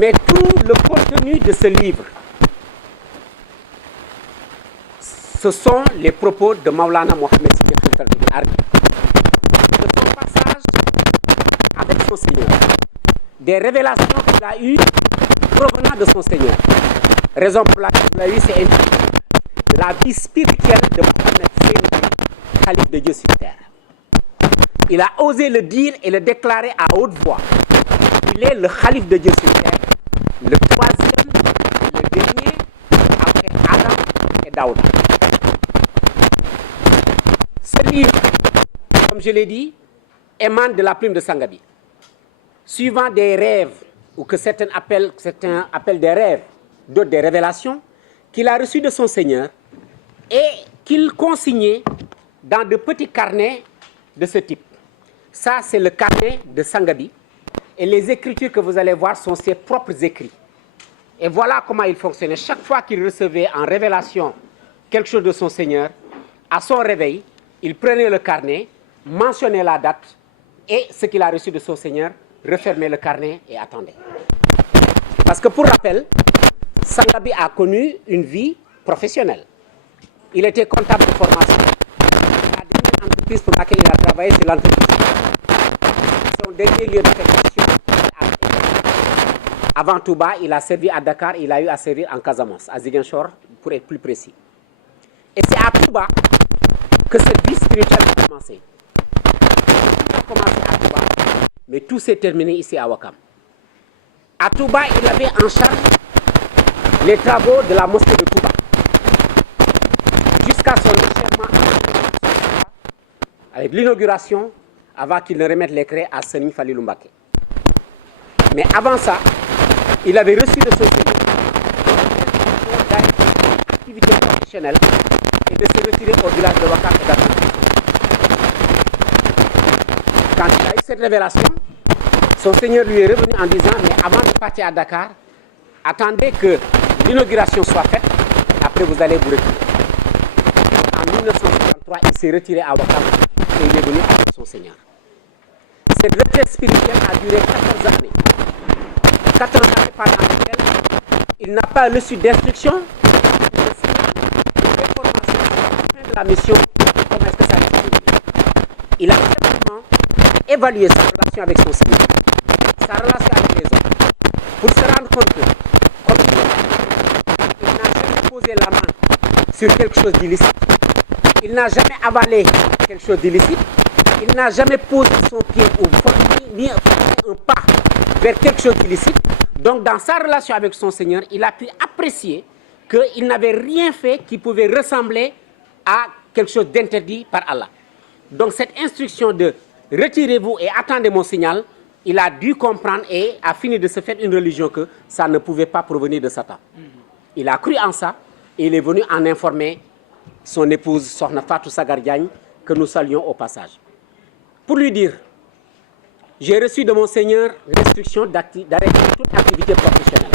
Mais tout le contenu de ce livre, ce sont les propos de Maulana Mohamed Sidi Khalifatul Arbi, de son passage avec son Seigneur, des révélations qu'il a eues provenant de son Seigneur. Raison pour laquelle il a eu, c'est intitulé La vie spirituelle de Mohamed Sidi, Khalife de Dieu sur terre. Il a osé le dire et le déclarer à haute voix. Il est le Khalife de Dieu sur terre, le troisième, le dernier, après Adam et Daouda. Ce livre, comme je l'ai dit, émane de la plume de Sangabi. Suivant des rêves, ou que certains appellent des rêves, d'autres des révélations, qu'il a reçues de son Seigneur et qu'il consignait dans de petits carnets de ce type. Ça, c'est le carnet de Sangabi. Et les écritures que vous allez voir sont ses propres écrits. Et voilà comment il fonctionnait. Chaque fois qu'il recevait en révélation quelque chose de son Seigneur, à son réveil, il prenait le carnet, mentionnait la date et ce qu'il a reçu de son Seigneur, refermait le carnet et attendait. Parce que pour rappel, Sangabi a connu une vie professionnelle. Il était comptable de formation. La dernière entreprise pour laquelle il a travaillé, c'est l'entreprise. Son dernier lieu d'affectation. Avant Touba, il a servi à Dakar, il a eu à servir en Casamance, à Ziguinchor, pour être plus précis. Et c'est à Touba que cette vie spirituelle a commencé. Il a commencé à Touba, mais tout s'est terminé ici à Ouakam. À Touba, il avait en charge les travaux de la mosquée de Touba, jusqu'à son enchaînement avec l'inauguration, avant qu'il ne remette les craies à Serigne Fallilou Mbacké. Mais avant ça, il avait reçu de son Seigneur d'activité professionnelle et de se retirer au village de Ouakam et d'Atou. Quand il a eu cette révélation, son Seigneur lui est revenu en disant, mais avant de partir à Dakar, attendez que l'inauguration soit faite, après vous allez vous retirer. En 1953, il s'est retiré à Ouakam et il est venu avec son Seigneur. Cette retraite spirituelle a duré 14 années. 14 années pendant lesquelles il n'a pas reçu d'instruction, d'information de la mission, comment est-ce que ça va se dérouler. Il a simplement évalué sa relation avec son Seigneur, sa relation avec les autres, pour se rendre compte que, comme il n'a jamais posé la main sur quelque chose d'illicite, il n'a jamais avalé quelque chose d'illicite, il n'a jamais posé son pied ou ni un pas vers quelque chose d'illicite. Donc dans sa relation avec son Seigneur, il a pu apprécier qu'il n'avait rien fait qui pouvait ressembler à quelque chose d'interdit par Allah. Donc cette instruction de « retirez-vous et attendez mon signal », il a dû comprendre et a fini de se faire une religion que ça ne pouvait pas provenir de Satan. Il a cru en ça et il est venu en informer son épouse Sokhna Fatou Sagar Diagne, que nous saluons au passage. Pour lui dire, j'ai reçu de mon Seigneur l'instruction d'arrêter toute activité professionnelle.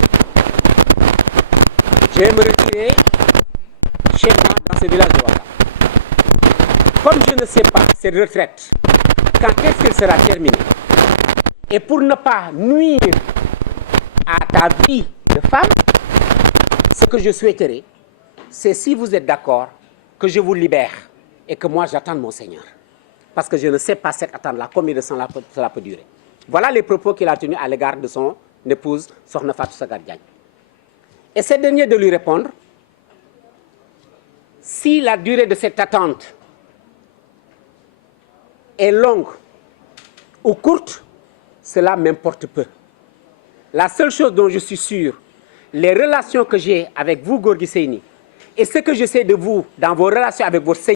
Je vais me retirer chez moi dans ce village de Ouakam. Comme je ne sais pas cette retraite, quand est-ce qu'elle sera terminée, et pour ne pas nuire à ta vie de femme, ce que je souhaiterais, c'est si vous êtes d'accord, que je vous libère et que moi j'attende mon Seigneur. Parce que je ne sais pas cette attente-là, combien de temps cela peut durer. Voilà les propos qu'il a tenus à l'égard de son épouse, Sokhna Fatou Sagar Diagne. Et c'est dernier de lui répondre, si la durée de cette attente est longue ou courte, cela m'importe peu. La seule chose dont je suis sûr, les relations que j'ai avec vous, Gorgui Seyni, et ce que je sais de vous dans vos relations avec votre Seigneur,